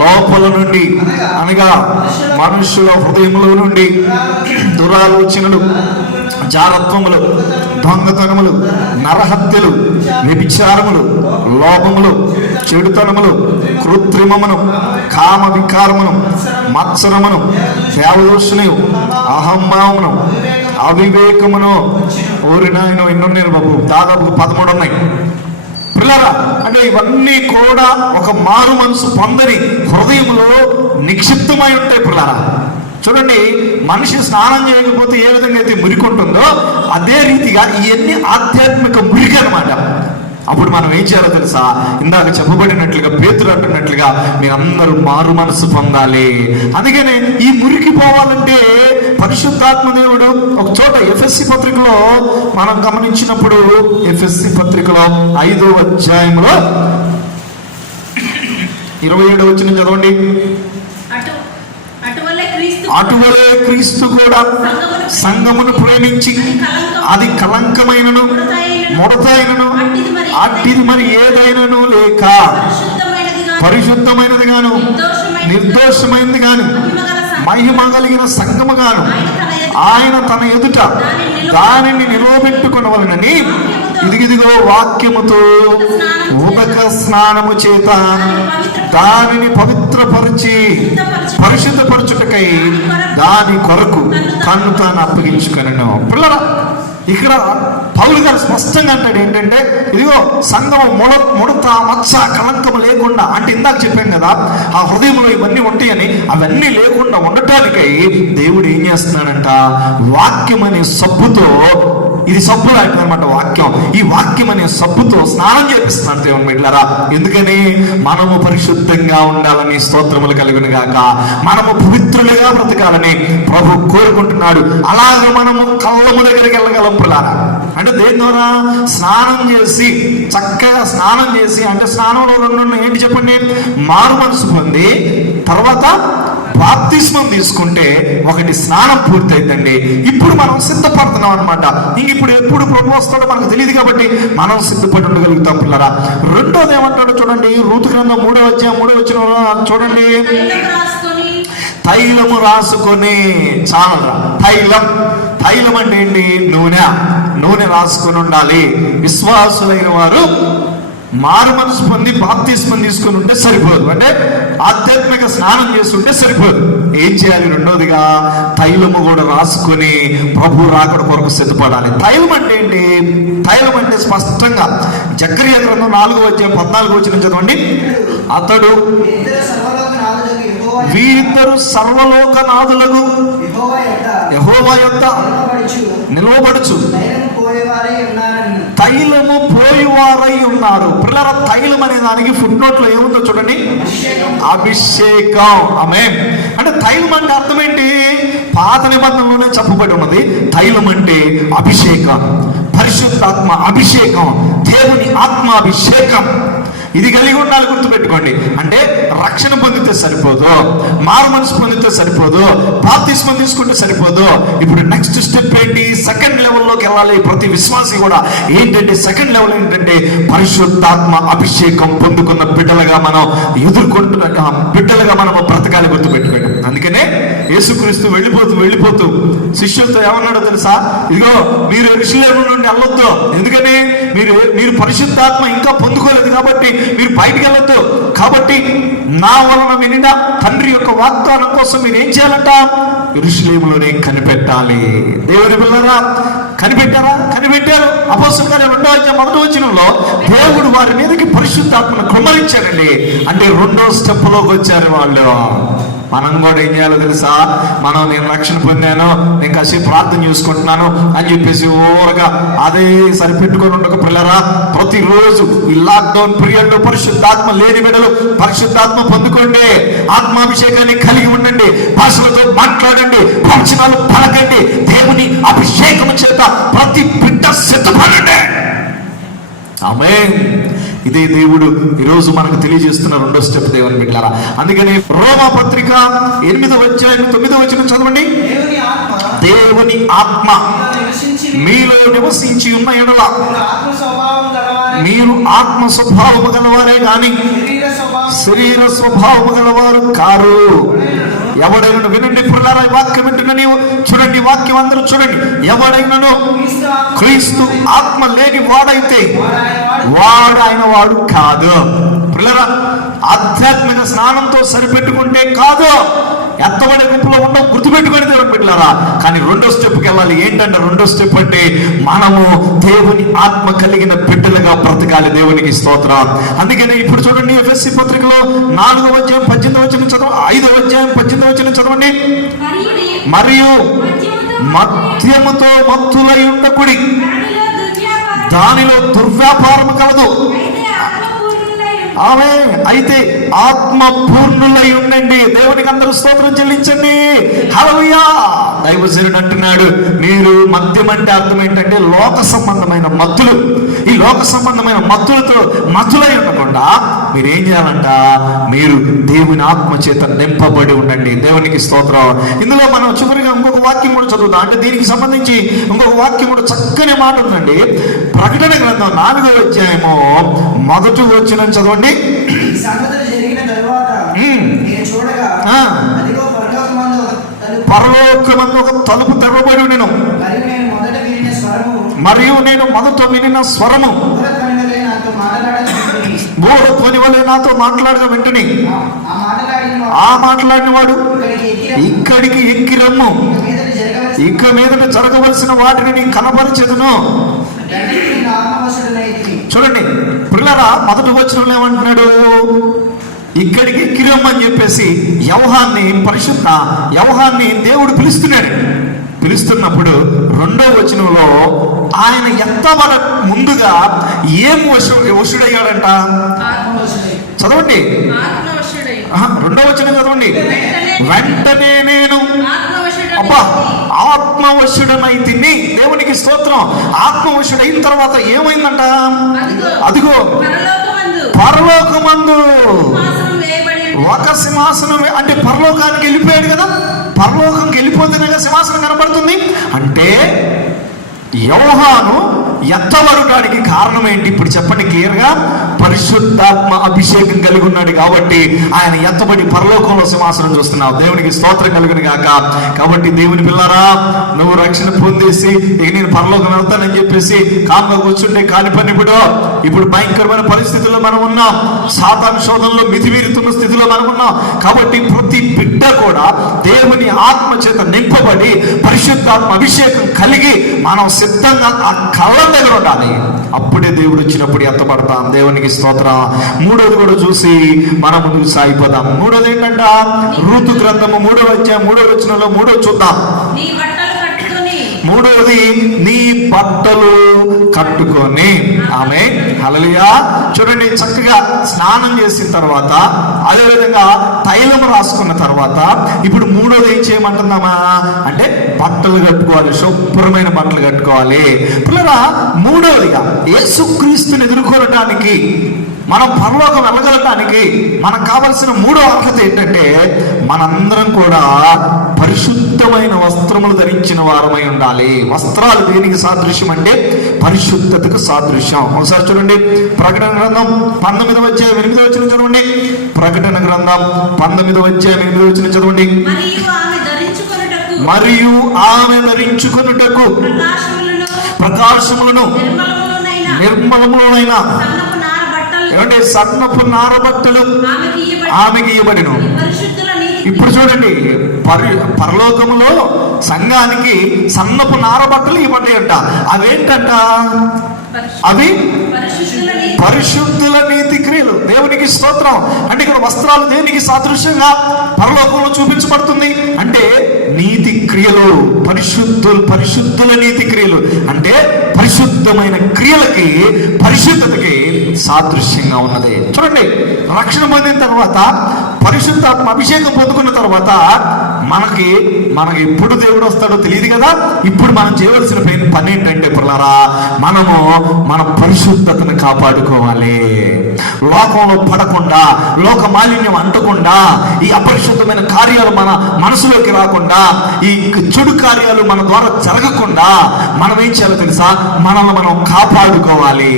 లోపల నుండి అనగా మనుషుల హృదయముల నుండి దురాలోచనలు, జారత్వములు, దొంగతనములు, నరహత్యలు, వ్యభిచారములు, లోభములు, చెడుతనములు, కృత్రిమమును, కామ వికారమును, మత్సరమును, దేవదోషులు, అహంభావమును, అవివేకమును. ఓరినాయన ఎన్నున్నాయి బాబు, దాదాపు 13 ఉన్నాయి పిల్లరా. అంటే ఇవన్నీ కూడా ఒక మారు మనసు పొందని హృదయంలో నిక్షిప్తమై ఉంటాయి పిల్లరా. చూడండి, మనిషి స్నానం చేయకపోతే ఏ విధంగా అయితే మురికి ఉంటుందో అదే రీతిగా ఇవన్నీ ఆధ్యాత్మిక మురికి అన్నమాట. అప్పుడు మనం ఏం చేయాలో తెలుసా? ఇందాక చెప్పబడినట్లుగా పేతురు అంటున్నట్లుగా మీరందరూ మారు మనసు పొందాలి. అందుకనే ఈ మురికి పోవాలంటే పరిశుద్ధాత్మ దేవుడు ఒక చోట ఎఫెస్సి పత్రికలో మనం గమనించినప్పుడు, ఎఫెస్సి పత్రికలో 5వ అధ్యాయంలో 27వ వచనం చదవండి. అటువలే క్రీస్తు కూడా సంఘమును ప్రేమించి అది కలంకమైనను ముడతైనను అట్టిది మరి ఏదైనను లేక పరిశుద్ధమైనది గాను నిర్దోషమైనది గాను మహిమ కలిగిన సంఘము గాను ఆయన తన ఎదుట దానిని నిలవబెట్టుకొనవలెనని ఇదిగిదిగో వాక్యముతో ఉదక స్నానము చేత దానిని పవిత్రపరిచి పరిశుద్ధపరచుటకై దాని కొరకు తన్ను తాను అప్పగించుకొనెను. పిల్లల, ఇక్కడ పౌలు గారు స్పష్టంగా అంటాడు ఏంటంటే, ఇదిగో సంఘము ముడత మచ్చ కలంకము లేకుండా, అంటే ఇందాక చెప్పాను కదా ఆ హృదయంలో ఇవన్నీ ఉంటాయని, అవన్నీ లేకుండా ఉండటానికై దేవుడు ఏం చేస్తున్నాడంట, వాక్యం అనే సబ్బుతో, ఇది సబ్బు లాంటిది అనమాట వాక్యం, ఈ వాక్యం అనే సబ్బుతో స్నానం చేపిస్తున్నాడు దేవుని బిడ్డలారా. ఎందుకని? మనము పరిశుద్ధంగా ఉండాలని, స్తోత్రములు కలుగును గాక, మనము పవిత్రులుగా బ్రతకాలని ప్రభు కోరుకుంటున్నాడు. అలాగే మనము కళ్ళము దగ్గరికి వెళ్ళగలం పిల్లారా. అంటే దేని ద్వారా? స్నానం చేసి, చక్కగా స్నానం చేసి, అంటే స్నానంలో 2 ఏంటి చెప్పండి? మారు మనసు పొంది తర్వాత బాప్తిస్మం తీసుకుంటే ఒకటి స్నానం పూర్తయిద్దండి. ఇప్పుడు మనం సిద్ధపడుతున్నాం అనమాట. ఇప్పుడు ఎప్పుడు ప్రభు వస్తాడో మనకు తెలియదు కాబట్టి మనం సిద్ధపడి ఉండగలుగుతాం పిల్లరా. రెండోది ఏమంటాడో చూడండి, రూతు గ్రంథం 3వ అధ్యాయం 3వ వచనం చూడండి. తైలము రాసుకొని, చాలా తైలం అంటే ఏంటి? నూనె రాసుకొని ఉండాలి. విశ్వాసులైన వారు మారు మనసు పొంది బాప్తిస్మం తీసుకుని ఉంటే సరిపోదు, అంటే ఆధ్యాత్మిక స్నానం చేస్తుంటే సరిపోదు. ఏం చేయాలి? రెండోదిగా తైలము కూడా రాసుకొని ప్రభు రాకడ కొరకు సిద్ధపడాలి. తైలం అంటే ఏంటి? తైలం అంటే స్పష్టంగా జకర్యా గ్రంథం 4వ అధ్యాయం 14వ వచనం చదవండి. అతడు వీరిద్దరు సర్వలోకనాథులకు యెహోవా యొద్ద నిలవబడుచు తైలము పోయివారై ఉన్నారు. పిల్లల, తైలం అనే దానికి ఫుట్ నోట్ లో ఏముందో చూడండి, అభిషేకం. ఆమేన్. అంటే తైలం అంటే అర్థం ఏంటి? పాత నిబంధనలోనే చెప్పబడి ఉన్నది. తైలం అంటే అభిషేకం, పరిశుద్ధాత్మ అభిషేకం, దేవుని ఆత్మాభిషేకం. ఇది కలిగి ఉండాలి, గుర్తుపెట్టుకోండి. అంటే రక్షణ పొందితే సరిపోదు, మారు మనసు పొందితే సరిపోదు, బాప్తిస్మం తీసుకుంటే సరిపోదు. ఇప్పుడు నెక్స్ట్ స్టెప్ ఏంటి? సెకండ్ లెవెల్లోకి వెళ్ళాలి. ప్రతి విశ్వాసి కూడా ఏంటంటే, సెకండ్ లెవెల్ ఏంటంటే పరిశుద్ధాత్మ అభిషేకం పొందుకున్న బిడ్డలుగా మనం ఎదుర్కొంటున్న బిడ్డలుగా మనం బ్రతకాలి, గుర్తుపెట్టుకోండి. అందుకనే యేసుక్రీస్తు వెళ్ళిపోతూ శిష్యులతో ఏమన్నాడో తెలుసా? ఇదిగో మీరు యెరూషలేము నుండి వెళ్ళొద్దు, ఎందుకని మీరు పరిశుద్ధాత్మ ఇంకా పొందుకోలేదు కాబట్టి మీరు బయటికి వెళ్ళొద్దు. కాబట్టి నా వలన వినిన తండ్రి యొక్క వాగ్దానం కోసం మీరు ఏం చేయాలంట? యెరూషలేములోనే కనిపెట్టాలి. దేవుని పిల్లరా, కనిపెట్టారా? కనిపెట్టారు. అపోస్తలుల కార్యాలు 2వ అధ్యాయం 1వ వచనంలో దేవుడు వారి మీదకి పరిశుద్ధాత్మను కుమ్మరించాడండి. అంటే 2వ స్టెప్ లోకి వచ్చారు వాళ్ళు. మనం కూడా ఏం చేయాలో తెలుసా? నేను రక్షణ పొందాను, నేను కాసేపు ప్రార్థన చూసుకుంటున్నాను అని చెప్పేసి ఓరగా అదే సరిపెట్టుకొని ఉండక పిల్లరా, ప్రతిరోజు ఈ లాక్డౌన్ పీరియడ్ లో పరిశుద్ధాత్మ లేని బిడ్డలు పరిశుద్ధాత్మ పొందుకోండి, ఆత్మాభిషేకాన్ని కలిగి ఉండండి, భాషలతో మాట్లాడండి, ప్రవచనాలు పలకండి, దేవుని అభిషేకం చేత ప్రతి బిడ్డ సిద్ధపడండి. ఆమేన్. ఇదే దేవుడు ఈరోజు మనకు తెలియజేస్తున్న 2వ స్టెప్ దేవుని బిడ్డలారా. అందుకని రోమా పత్రిక 8వ అధ్యాయం 9వ వచనం చదవండి. దేవుని ఆత్మ మీలో నివసించి ఉన్న ఎడల మీరు ఆత్మ స్వభావము గలవారే గాని శరీర స్వభావము గలవారు కారు. ఎవడైనా వినండి పిల్లలారా, ఈ వాక్యం వింటున్న నీవు చూడండి, ఈ వాక్యం అందరూ చూడండి. ఎవడైనాను క్రీస్తు ఆత్మ లేని వాడైతే వాడు ఆయన వాడు కాదు. పిల్లరా, ఆధ్యాత్మిక స్నానంతో సరిపెట్టుకుంటే కాదు, ఎత్తబడే గుంపులో ఉండవు, గుర్తుపెట్టుకుని దేవుని బిడ్డలారా. కానీ రెండో స్టెప్కి వెళ్ళాలి. ఏంటంటే రెండో స్టెప్ అంటే మనము దేవుని ఆత్మ కలిగిన బిడ్డలుగా బ్రతకాలి. దేవునికి స్తోత్రం. అందుకని ఇప్పుడు చూడండి, ఎఫెసీ పత్రికలో 4వ అధ్యాయం 18వ వచనం చదవండి. 5వ అధ్యాయం 18వ వచనం చదవండి. మరియు మద్యముతో మత్తులై ఉండకుడి, దానిలో దుర్వ్యాపారము కలదు. ఆమె అయితే ఆత్మ పూర్ణులై ఉండండి. దేవునికి అందరూ స్తోత్రం చెల్లించండి. హల్లెలూయా. దైవజనుడు అంటున్నాడు, మీరు మద్యం అంటే అర్థం ఏంటంటే లోక సంబంధమైన మత్తులు. ఈ లోక సంబంధమైన మత్తులతో మత్తులై ఉండకుండా మీరేం చేయాలంట, మీరు దేవుని ఆత్మ చేత నింపబడి ఉండండి. దేవునికి స్తోత్రం. ఇందులో మనం చివరిగా ఇంకొక వాక్యం కూడా చదువుతాం. అంటే దీనికి సంబంధించి ఇంకొక వాక్యం కూడా చక్కని మాట ఉందండి. ప్రకటన గ్రంథం 4వ అధ్యాయము 1వ వచనం చదవండి. పరలోకమందు ఒక తలుపు తెరవబడి ఉండెను, మరియు నేను మొదట వినిన స్వరము బోధధ్వని వలె నాతో మాట్లాడగా వెంటనే ఆ మాట్లాడిన వాడు, ఇక్కడికి ఎక్కి రమ్ము, ఇక మీదట జరగవలసిన వాటిని నీ కనపరిచెదను. చూడండి పిల్లరా, మొదటి వచనంలో ఏమంటున్నాడు, ఇక్కడికి ఎక్కిరమ్మని చెప్పేసి పరిశుద్ధ యవహాన్ని దేవుడు పిలుస్తున్నప్పుడు రెండో వచనంలో ఆయన ఎత్తబడ ముందుగా ఏం వశుడయ్యాడంట? చదవండి, రెండో వచనం చదవండి. వెంటనే నేను ఆత్మవశుడనైతిని. దేవునికి స్తోత్రం. ఆత్మవశుడైన తర్వాత ఏమైందంట? అదిగో పరలోకమందు ఒక సింహాసనం. అంటే పరలోకానికి వెళ్ళిపోయాడు కదా. పరలోకంకి వెళ్ళిపోతేనే సింహాసనం కనబడుతుంది. అంటే యోహాను ఎత్తబడటానికి కారణం ఏంటి? ఇప్పుడు చెప్పండి క్లియర్గా. పరిశుద్ధాత్మ అభిషేకం కలిగి ఉన్నాడు కాబట్టి ఆయన ఎత్తబడి పరలోకంలో సింహాసనం చూస్తున్నావు. దేవునికి స్తోత్రం కలుగును గాక. కాబట్టి దేవుని పిల్లరా, నువ్వు రక్షణ పొందేసి ఇక నేను పరలోకం వెళ్తానని చెప్పేసి కామ్గా కూర్చుంటే కాని పని. ఇప్పుడు భయంకరమైన పరిస్థితుల్లో మనం ఉన్నాం. సాతాను శోధనలో మితిమీరుతున్న స్థితిలో మనం ఉన్నాం. కాబట్టి ప్రతి బిడ్డ కూడా దేవుని ఆత్మ చేత నింపబడి పరిశుద్ధాత్మ అభిషేకం కలిగి మనం సిద్ధంగా ఆ కళ్ళ దగ్గర ఉండాలి. అప్పుడే దేవుడు వచ్చినప్పుడు ఎత్తబడతాం. దేవునికి స్తోత్రం. మూడోది కూడా చూసి మనం ముందుకు సాగిపోదాం. మూడోది ఏంటంట? ఋతు గ్రంథము 3వ అధ్యాయం 3వ వచనంలో 3వ చూద్దాం. మూడవది నీ బట్టలు కట్టుకొని. ఆమె హల్లెలూయా. చూడండి, చక్కగా స్నానం చేసిన తర్వాత, అదేవిధంగా తైలం రాసుకున్న తర్వాత ఇప్పుడు మూడోది ఏం చేయమంటున్నామా అంటే బట్టలు కట్టుకోవాలి, శుభ్రమైన బట్టలు కట్టుకోవాలి. పిల్లరా, మూడవదిగా యేసుక్రీస్తుని ఎదుర్కోవడానికి, మనం పరలోకం వెళ్ళగలటానికి మనకు కావలసిన మూడో అర్హత ఏంటంటే మనందరం కూడా పరిశుద్ధమైన వస్త్రములు ధరించిన వారమై ఉండాలి. వస్త్రాలు దేనికి సాదృశ్యం అంటే పరిశుద్ధతకు సాదృశ్యం. ఒకసారి చూడండి, ప్రకటన గ్రంథం 19వ అధ్యాయం 8వ వచనం చదవండి. ప్రకటన గ్రంథం 19వ అధ్యాయం 8వ వచనం చదవండి. మరియు ఆమె ధరించుకొనుటకు ప్రకాశములను నిర్మలములైన ఏమంటే సన్నపు నార బట్టలు ఆమెకి ఇవ్వబడిను. ఇప్పుడు చూడండి, పరలోకములో సంఘానికి సన్నపు నార బట్టలు ఇవ్వబడ్డాయంట. అవేంటంట? అవి పరిశుద్ధుల నీతి క్రియలు. దేవునికి స్తోత్రం. అంటే ఇక్కడ వస్త్రాలు దేనికి సాదృశ్యంగా పరలోకంలో చూపించబడుతుంది అంటే నీతి క్రియలు, పరిశుద్ధుల నీతి క్రియలు. అంటే పరిశుద్ధమైన క్రియలకి, పరిశుద్ధతకి సాదృశ్యంగా ఉన్నది. చూడండి, రక్షణ పొందిన తర్వాత, పరిశుద్ధాత్మ అభిషేకం పొందుకున్న తర్వాత మనకి ఎప్పుడు దేవుడు వస్తాడో తెలియదు కదా. ఇప్పుడు మనం చేయవలసిన పని ఏంటంటే పిల్లరా, మనము మన పరిశుద్ధతను కాపాడుకోవాలి. లోకంలో పడకుండా, లోక మాలిన్యం అంటకుండా, ఈ అపరిశుద్ధమైన కార్యాలు మన మనసులోకి రాకుండా, ఈ చెడు కార్యాలు మన ద్వారా జరగకుండా మనం ఏం చేయాలో తెలుసా? మనల్ని మనం కాపాడుకోవాలి.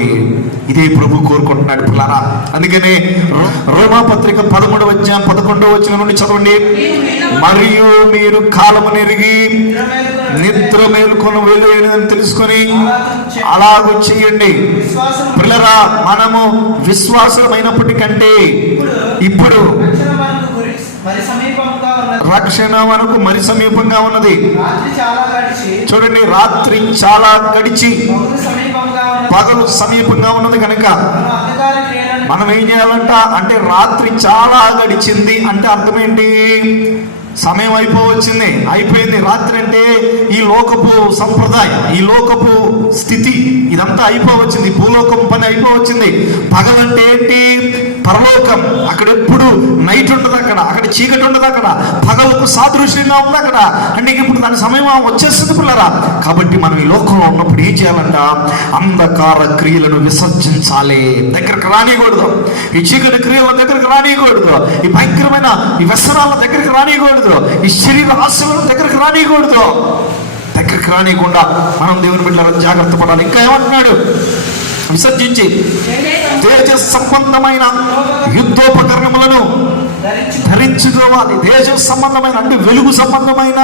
ఇదే ప్రభు కోరుకుంటున్నాడు పిల్లారా. అందుకనే రోమాపత్రిక 13:11 నుండి చదవండి. మరియు మీరు కాలము నెరిగి నిద్ర మేలుకొని వెళ్ళేదని తెలుసుకొని అలాగూ చెయ్యండి. పిల్లరా, మనము విశ్వాసమైనప్పటికంటే ఇప్పుడు రక్షణ మనకు మరి సమీపంగా ఉన్నది. చూడండి, రాత్రి చాలా గడిచి పగలు సమీపంగా ఉన్నది కనుక మనం ఏం చేయాలంట అంటే, రాత్రి చాలా గడిచింది అంటే అర్థం ఏంటి? సమయం అయిపోవచ్చింది, అయిపోయింది. రాత్రి అంటే ఈ లోకపు సంప్రదాయం, ఈ లోకపు స్థితి, ఇదంతా అయిపోవచ్చింది. భూలోకం పని అయిపోవచ్చింది. పగలంటే ఏంటి? పరలోకం. అక్కడ ఎప్పుడు నైట్ ఉండదు, అక్కడ చీకటి ఉండదు, అక్కడ పగలకు సాదృశ్యంగా ఉంది అక్కడ. అంటే ఇప్పుడు దాని సమయం వచ్చేస్తుంది పిల్లరా. కాబట్టి మనం ఈ లోకంలో ఉన్నప్పుడు ఏం చేయాలంట? అంధకార క్రియలను విసర్జించాలి, దగ్గరకు రానియకూడదు. ఈ చీకటి క్రియల దగ్గరకు రానియకూడదు. ఈ భయంకరమైన ఈ వ్యసనాల దగ్గరకు రానియకూడదు. ఈ శరీర ఆశల దగ్గరకు రానియకూడదు. దగ్గరకు రానియకుండా మనం దేవుని బిడ్డలను జాగ్రత్త పడాలి. ఇంకా ఏమంటున్నాడు? విసర్జించి తేజ సంబంధమైన యుద్ధోపకరణములను ధరించుకోవాలి. తేజ సంబంధమైన అంటే వెలుగు సంబంధమైన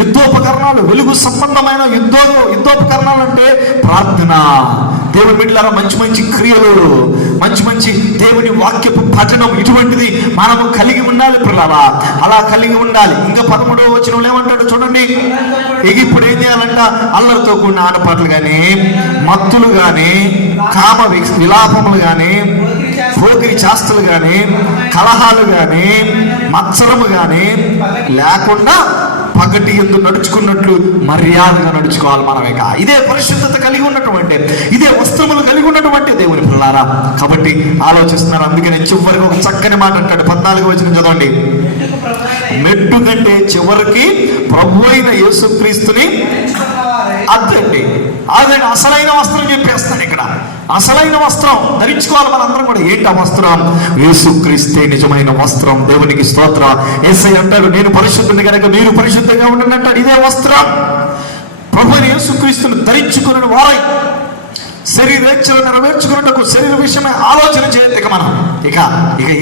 యుద్ధోపకరణాలు. వెలుగు సంబంధమైన యుద్ధోపకరణాలు అంటే ప్రార్థన, దేవుని బిడ్డలారా మంచి మంచి క్రియలు, మంచి మంచి దేవుని వాక్యపు పఠనం, ఇటువంటిది మనము కలిగి ఉండాలి పిల్లలా. అలా కలిగి ఉండాలి. ఇంకా 13వ వచనంలో ఏమంటాడు చూడండి. ఇప్పుడు ఏం చేయాలంట? అల్లరితో కూడిన ఆటపాటలు కానీ, మత్తులు కానీ, కామ విలాపములు కానీ, పోకిరి చేష్టలు కానీ, కలహాలు కానీ, మత్సరము కానీ లేకుండా పగటి యందు నడుచుకున్నట్లు మర్యాదగా నడుచుకోవాలి మనం. ఇక ఇదే పరిశుద్ధత కలిగి ఉన్నటువంటి, ఇదే వస్త్రములు కలిగి ఉన్నటువంటి దేవుని పిల్లారా. కాబట్టి ఆలోచిస్తున్నారు. అందుకే నేను చివరికి ఒక చక్కని మాట అంటాడు. 14వ వచనం చదవండి. మెట్టు కంటే చివరికి ప్రభు అయిన యేసుక్రీస్తుని అద్దండి. అదే అసలైన వస్త్రం చెప్పేస్తాను ఇక్కడ. అసలైన వస్త్రం ధరించుకోవాలి మనందరం కూడా. ఏంటి ఆ వస్త్రం? యేసుక్రీస్తే నిజమైన వస్త్రం. దేవునికి స్తోత్రం. యేసయ్య అంటాడు, నేను పరిశుద్ధుని కనుక మీరు పరిశుద్ధంగా ఉండండి అంటాడు. ఇదే వస్త్రం. ప్రభువైన యేసుక్రీస్తుని ధరించుకున్న వారై శరీరేచ్ఛలు నెరవేర్చుకున్నట్టుకు శరీర విషయమే ఆలోచన చేయదు. ఇక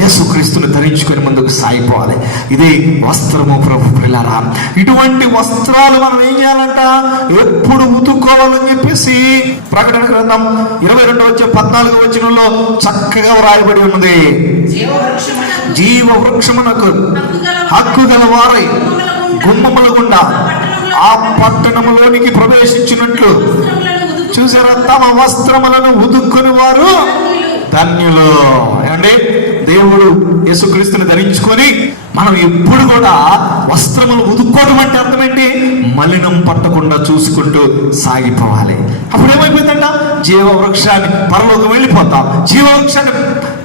యేసుక్రీస్తుని ధరించుకొని ముందుకు సాగిపోవాలి. ఇది వస్త్రము ప్రభు పిల్లారా. ఇటువంటి వస్త్రాలు మనం ఏం చేయాలంట? ఎప్పుడు ఉతుక్కోవాలని చెప్పేసి ప్రకటన గ్రంథం 22:14 వచనంలో చక్కగా వ్రాయబడి ఉన్నది. జీవ వృక్షమునకు హక్కు గల వారై గుమ్మముల గుండా ఆ పట్టణములోనికి ప్రవేశించినట్లు చూసారా? తమ వస్త్రములను ఉదుక్కుని వారు ధన్యులు. ఏమండి, దేవుడు యేసుక్రీస్తుని ధరించుకొని మనం ఎప్పుడు కూడా వస్త్రములు ఉదుక్కోవడం అంటే అర్థం ఏంటి? మలినం పట్టకుండా చూసుకుంటూ సాగిపోవాలి. అప్పుడు ఏమైపోయిందంట? జీవవృక్షాన్ని, పరలోకం వెళ్ళిపోతాం, జీవవృక్షాన్ని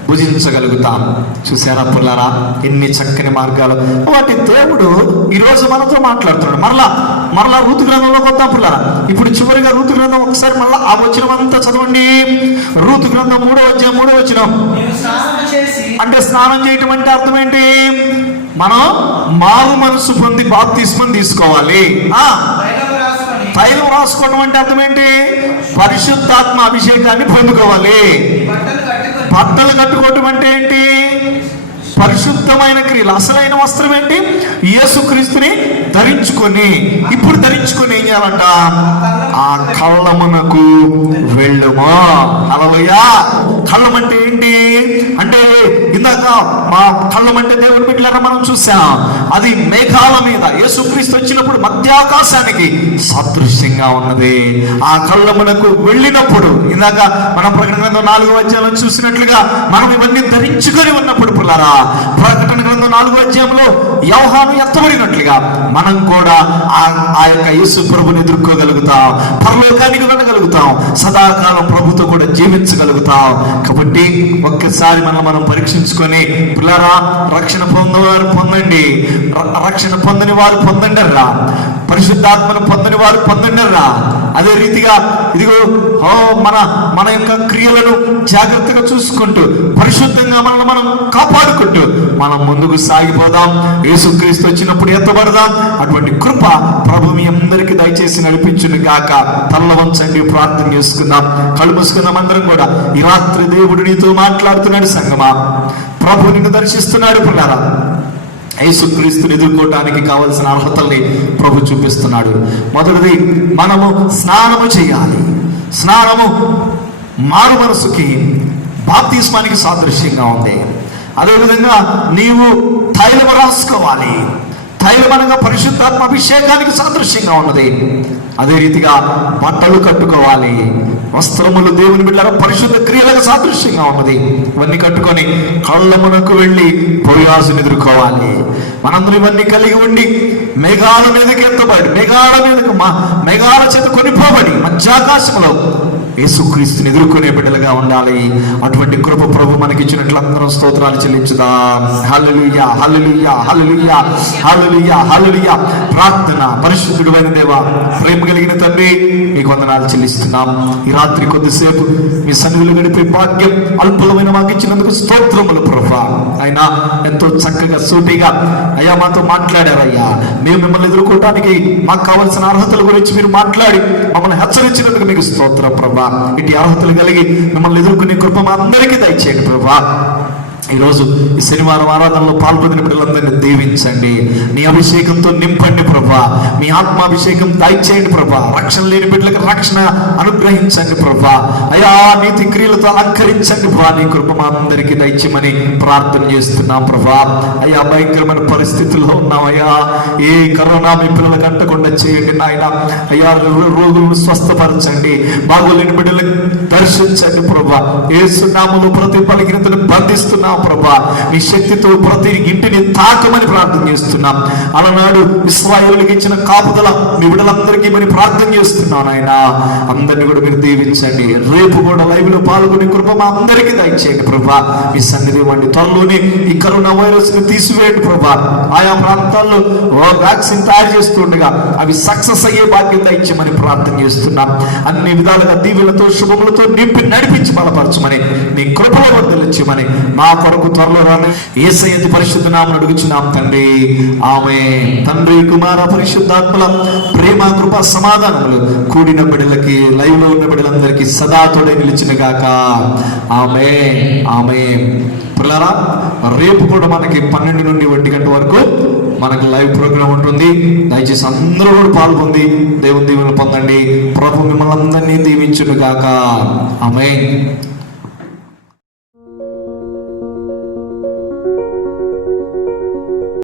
భుజించగలుగుతాం. చూసారా పుల్లారా, ఎన్ని చక్కని మార్గాలు. వాటి దేవుడు ఈరోజు మనతో మాట్లాడుతున్నాడు. మరలా రూతు గ్రంథంలోకి వద్దాం పుల్లారా. ఇప్పుడు చివరిగా రూతు గ్రంథం ఒకసారి మళ్ళా ఆ వచనం అంతా చదవండి. రూతు గ్రంథం 3వ అధ్యాయం 3వ వచనం. అంటే స్నానం చేయటం అంటే అర్థం ఏంటి? మనం మారు మనసు పొంది బాప్తిస్మం తీసుకోవాలి. తైలం రాసుకోవడం అంటే అర్థం ఏంటి? పరిశుద్ధాత్మ అభిషేకాన్ని పొందుకోవాలి. బట్టలు కట్టుకోవటం అంటే ఏంటి? పరిశుద్ధమైన క్రియలు. అసలైన వస్త్రం ఏంటి? యేసుక్రీస్తుని ధరించుకొని, ఇప్పుడు ధరించుకొని ఏం చేయాలంట? ఆ కళ్ళమునకు వెళ్ళుమా. హల్లెలూయా. కళ్ళం అంటే ఏంటి అంటే, ఇందాక మా కళ్ళం అంటే దేవుని బిడ్డలారా మనం చూసాం, అది మేఘాల మీద యేసుక్రీస్తు వచ్చినప్పుడు మధ్యాకాశానికి సాదృశ్యంగా ఉన్నది. ఆ కళ్ళమునకు వెళ్ళినప్పుడు, ఇందాక మనం ప్రకటన గ్రంథం 4వ అధ్యాయంలో చూసినట్లుగా మనం ఇవన్నీ ధరించుకొని ఉన్నప్పుడు పిల్లరా, ప్రకటన గ్రంథం 4వ అధ్యాయంలో యోహాను ఎత్తబడినట్లుగా మనం కూడా ఆ యొక్క యేసు ప్రభుని ఎదుర్కోగలుగుతాం, పరలోకానికి వెళ్ళగలుగుతాం, సదాకాలం ప్రభుతో కూడా జీవించగలుగుతాం. కాబట్టి ఒక్కసారి మనం పరీక్షించుకొని పిల్లరా, రక్షణ పొందేవారు పొందండి, రక్షణ పొందని వారు పొందండి రా. పరిశుద్ధాత్మను పొందని వారు పొందండిరా. అదే రీతిగా ఇదిగో మన యొక్క క్రియలను జాగ్రత్తగా చూసుకుంటూ పరిశుద్ధంగా మనల్ని మనం కాపాడుకుంటూ మనం ముందుకు సాగిపోదాం. యేసుక్రీస్తు వచ్చినప్పుడు ఎత్తబడదాం. అటువంటి కృప ప్రభు మీ అందరికీ దయచేసి నడిపించును గాక. తల్ల వంచండి, ప్రార్థన చేసుకుందాం. కళ్ళు మూసుకుందాం అందరం కూడా. ఈ రాత్రి దేవుడు నీతో మాట్లాడుతున్నాడు సంగమా. ప్రభు నిన్ను దర్శిస్తున్నాడు పిల్లరా. యేసుక్రీస్తుని ఎదుర్కోవడానికి కావలసిన అర్హతల్ని ప్రభు చూపిస్తున్నాడు. మొదటిది, మనము స్నానము చేయాలి. స్నానము మారు మనసుకి బాప్తిస్మానికి సాదృశ్యంగా ఉంది. అదేవిధంగా నీవు తైలము రాసుకోవాలి. తైలం అనగా పరిశుద్ధాత్మ అభిషేకానికి సాదృశ్యంగా ఉన్నది. అదే రీతిగా బట్టలు కట్టుకోవాలి. వస్త్రములు దేవుని బిడ్డల పరిశుద్ధ క్రియలకు సాదృశ్యంగా ఉన్నది. ఇవన్నీ కట్టుకొని కళ్ళమునకు వెళ్ళి బోయాజుని ఎదుర్కోవాలి. మనందరం ఇవన్నీ కలిగి ఉండి మేఘాల మీదకి ఎత్తబడి మేఘాల చేత కొనిపోబడి మధ్యాకాశంలో యేసుక్రీస్తుని ఎదుర్కొనే బిడ్డలుగా ఉండాలి. అటువంటి కృప ప్రభు మనకిచ్చినట్లు అందరం స్తోత్రాలు చెల్లించుదాం. హల్లెలూయా, హల్లెలూయా, హల్లెలూయా, హల్లెలూయా, హల్లెలూయా. ప్రార్థన. పరిశుద్ధుడైన దేవా, ప్రేమ కలిగిన తండ్రి, మీకు వందనాలు చెల్లిస్తున్నాం. ఈ రాత్రి కొద్దిసేపు మీ సన్నిధిలో గడిపే భాగ్యం అల్పులమైన మాకు ఇచ్చినందుకు స్తోత్రములు ప్రభువా. అయినా ఎంతో చక్కగా సూటిగా అయ్యా మాతో మాట్లాడారయ్యా. మేము మిమ్మల్ని ఎదుర్కోవడానికి మాకు కావాల్సిన అర్హతల గురించి మీరు మాట్లాడి మమ్మల్ని హెచ్చరించినందుకు మీకు స్తోత్రం ప్రభువా. ఇటు అర్హతలు కలిగి మిమ్మల్ని ఎదుర్కొనే కృప మా అందరికీ దయచేయండి ప్రభువా. ఈరోజు ఈ శనివారం ఆరాధనలో పాల్గొన్న బిడ్డలందరినీ దీవించండి. నీ అభిషేకంతో నింపండి ప్రభా. మీ ఆత్మాభిషేకం దయచేయండి ప్రభా. రక్షణ లేని బిడ్డలకు రక్షణ అనుగ్రహించండి ప్రభా. అయా నీతి క్రియలతో అలంకరించండి ప్రభా. నీ కృప మా అందరికీ దయచేయమని ప్రార్థన చేస్తున్నాం ప్రభా. అయ్యా భయంకరమైన పరిస్థితుల్లో ఉన్నాం అయ్యా. ఏ కరోనా మీ పిల్లలకు అంటకుండా చేయండి నాయన. అయ్యా రోగులను స్వస్థపరచండి. బాగోలేని బిడ్డలకు దర్శించండి ప్రభా. యేసు నామములో ప్రతి బలహీనతను బంధిస్తున్నాం ప్రభా. నీ శక్తితో ప్రతి ఇంటిని తాకమని ప్రార్థన చేస్తున్నాం. అలనాడు ఇశ్రాయేలుకి ఇచ్చిన కాపుదల మీ బిడ్డలందరికీ మరి ప్రార్థన చేస్తున్నాను ఆయన. అందరినీ కూడా మీరు దీవించండి. రేపు కూడా లైవ్ లో పాల్గొనే కృప మా అందరికీ దయచేయండి ప్రభా. మీ సన్నిధి ఇవ్వండి. త్వరలోనే ఈ కరోనా వైరస్ ని తీసివేయండి ప్రభా. ఆయా ప్రాంతాల్లో వ్యాక్సిన్ తయారు చేస్తుండగా అవి సక్సెస్ అయ్యే భాగ్యం దయచేయమని ప్రార్థన చేస్తున్నాం. అన్ని విధాలుగా దీవెలతో శుభములతో నింపి నడిపించి బలపరచమని నీ కృపలో వర్ధిల్లించమని మా కొరకు త్వరలో రాని యేసయ్య పరిశుద్ధ నామమున అడుగుచున్నాం తండ్రి. ఆమేన్. తండ్రి, కుమార, పరిశుద్ధాత్మల ప్రేమ, కృప, సమాధానములు కూడిన బిడ్డలకి లైవ్ లో ఉన్న బిడ్డలందరికీ సదా తోడై నిలిచిన గాక. ఆమేన్, ఆమేన్. పిల్లరా, రేపు కూడా మనకి 12 నుండి 1 గంట వరకు మనకి లైవ్ ప్రోగ్రామ్ ఉంటుంది. దయచేసి అందరూ కూడా పాల్గొంది దేవుని దీవెనలు పొందండి. ప్రభు మిమ్మల్ని అందరినీ దీవించును గాక. ఆమేన్.